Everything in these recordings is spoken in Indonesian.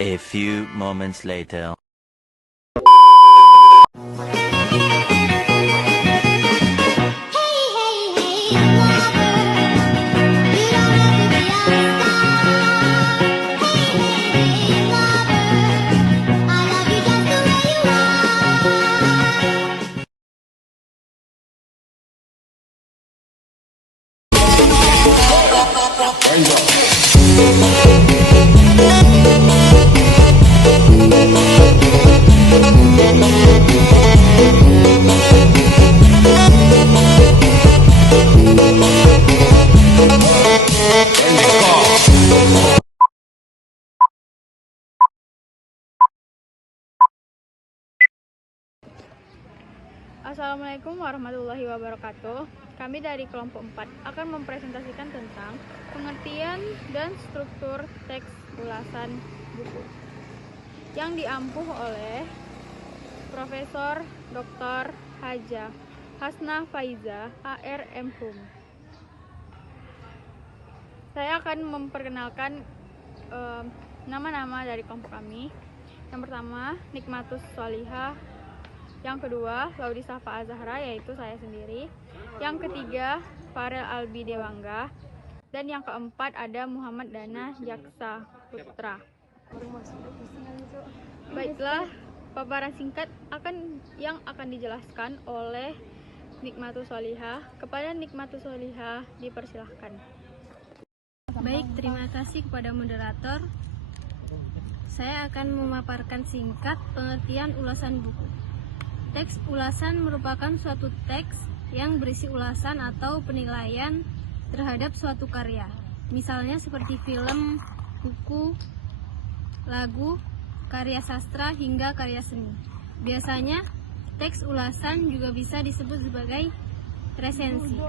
A few moments later. Assalamualaikum warahmatullahi wabarakatuh. Kami dari kelompok 4 akan mempresentasikan tentang pengertian dan struktur teks ulasan buku yang diampuh oleh Profesor Dr. Haja Hasna Faiza ARMHum. Saya akan memperkenalkan nama-nama dari kelompok kami. Yang pertama, Nikmatus Sholihah. Yang kedua, Laudi Safa Azahra, yaitu saya sendiri. Yang ketiga, Farel Albi Dewangga. Dan yang keempat ada Muhammad Dana Jaksa Putra. Baiklah, paparan singkat yang akan dijelaskan oleh Nikmatus Sholihah. Kepada Nikmatus Sholihah dipersilahkan. Baik, terima kasih kepada moderator. Saya akan memaparkan singkat pengertian ulasan buku. Teks ulasan merupakan suatu teks yang berisi ulasan atau penilaian terhadap suatu karya. Misalnya seperti film, buku, lagu, karya sastra, hingga karya seni. Biasanya, teks ulasan juga bisa disebut sebagai resensi.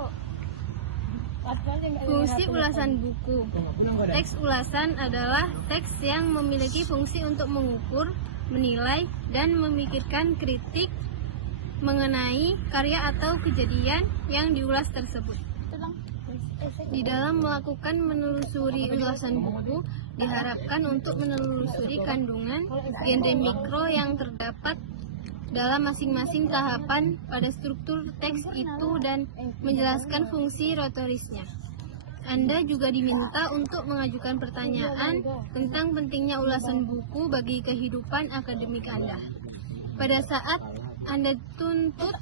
Fungsi ulasan buku. Teks ulasan adalah teks yang memiliki fungsi untuk mengukur, menilai, dan memikirkan kritik mengenai karya atau kejadian yang diulas tersebut. Di dalam melakukan menelusuri ulasan buku, diharapkan untuk menelusuri kandungan genre mikro yang terdapat dalam masing-masing tahapan pada struktur teks itu dan menjelaskan fungsi retorisnya. Anda juga diminta untuk mengajukan pertanyaan tentang pentingnya ulasan buku bagi kehidupan akademik Anda. Pada saat Anda tuntut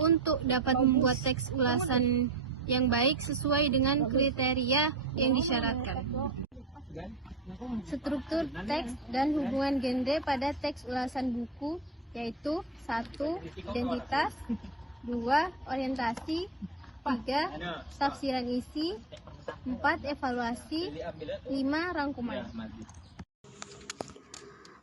untuk dapat membuat teks ulasan yang baik sesuai dengan kriteria yang disyaratkan. Struktur teks dan hubungan genre pada teks ulasan buku yaitu 1. Identitas, 2. Orientasi, 3. Tafsiran isi, 4. Evaluasi, 5. Rangkuman.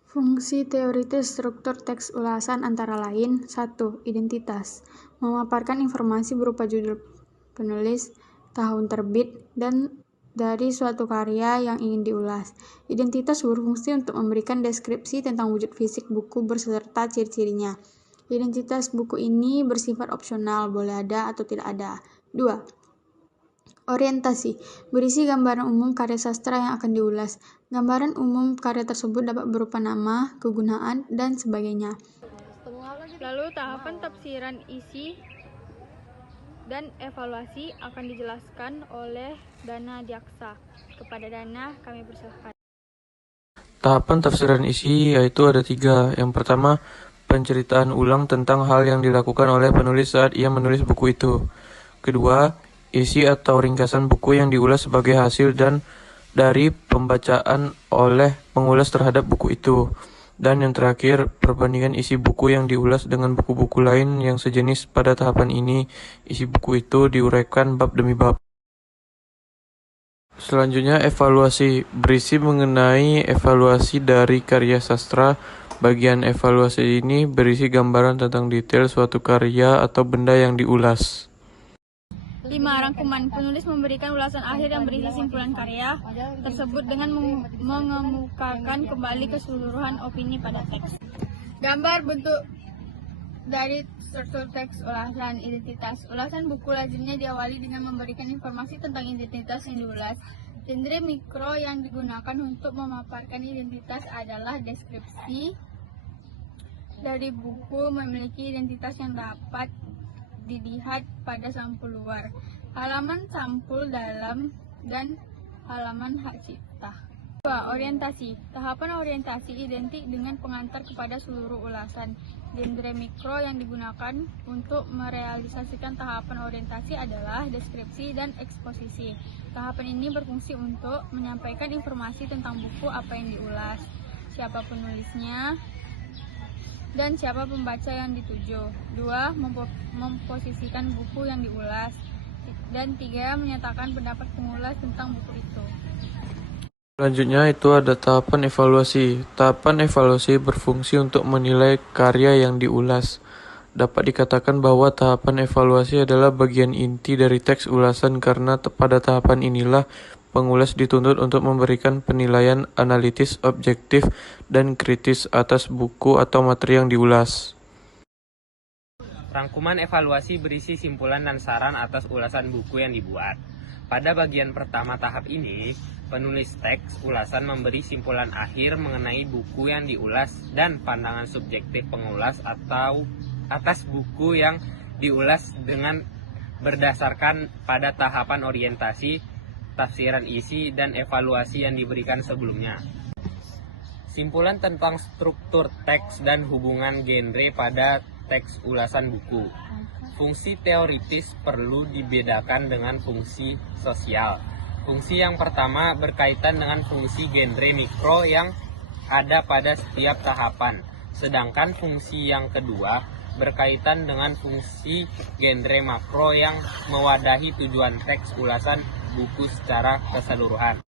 Fungsi teoritis struktur teks ulasan antara lain 1. Identitas, memaparkan informasi berupa judul penulis, tahun terbit, dan dari suatu karya yang ingin diulas. Identitas berfungsi untuk memberikan deskripsi tentang wujud fisik buku beserta ciri-cirinya. Identitas buku ini bersifat opsional, boleh ada atau tidak ada. 2. Orientasi, berisi gambaran umum karya sastra yang akan diulas. Gambaran umum karya tersebut dapat berupa nama, kegunaan, dan sebagainya. Lalu tahapan tafsiran isi dan evaluasi akan dijelaskan oleh Dana Jaksa. Kepada Dana, kami persilahkan. Tahapan tafsiran isi yaitu ada 3. Yang pertama, penceritaan ulang tentang hal yang dilakukan oleh penulis saat ia menulis buku itu. Kedua, isi atau ringkasan buku yang diulas sebagai hasil dan dari pembacaan oleh pengulas terhadap buku itu. Dan yang terakhir, perbandingan isi buku yang diulas dengan buku-buku lain yang sejenis. Pada tahapan ini, isi buku itu diuraikan bab demi bab. Selanjutnya, evaluasi, berisi mengenai evaluasi dari karya sastra. Bagian evaluasi ini berisi gambaran tentang detail suatu karya atau benda yang diulas. 5. Rangkuman, penulis memberikan ulasan akhir yang berisi simpulan karya tersebut dengan mengemukakan kembali keseluruhan opini pada teks. Gambar bentuk dari struktur teks ulasan. Identitas, ulasan buku lazimnya diawali dengan memberikan informasi tentang identitas yang diulas. Genre mikro yang digunakan untuk memaparkan identitas adalah deskripsi. Dari buku memiliki identitas yang dapat dilihat pada sampul luar, halaman sampul dalam, dan halaman hak cipta. 2. Orientasi. Tahapan orientasi identik dengan pengantar kepada seluruh ulasan. Genre mikro yang digunakan untuk merealisasikan tahapan orientasi adalah deskripsi dan eksposisi. Tahapan ini berfungsi untuk menyampaikan informasi tentang buku apa yang diulas, siapa penulisnya, dan siapa pembaca yang dituju. 2. Memposisikan buku yang diulas. Dan 3. Menyatakan pendapat pengulas tentang buku itu. Selanjutnya itu ada tahapan evaluasi. Tahapan evaluasi berfungsi untuk menilai karya yang diulas. Dapat dikatakan bahwa tahapan evaluasi adalah bagian inti dari teks ulasan karena pada tahapan inilah pengulas dituntut untuk memberikan penilaian analitis, objektif, dan kritis atas buku atau materi yang diulas. Rangkuman evaluasi berisi simpulan dan saran atas ulasan buku yang dibuat. Pada bagian pertama tahap ini, penulis teks ulasan memberi simpulan akhir mengenai buku yang diulas dan pandangan subjektif pengulas atau atas buku yang diulas dengan berdasarkan pada tahapan orientasi, tafsiran isi, dan evaluasi yang diberikan sebelumnya. Simpulan tentang struktur teks dan hubungan genre pada teks ulasan buku. Fungsi teoritis perlu dibedakan dengan fungsi sosial. Fungsi yang pertama berkaitan dengan fungsi genre mikro yang ada pada setiap tahapan, sedangkan fungsi yang kedua berkaitan dengan fungsi genre makro yang mewadahi tujuan teks ulasan buku secara keseluruhan.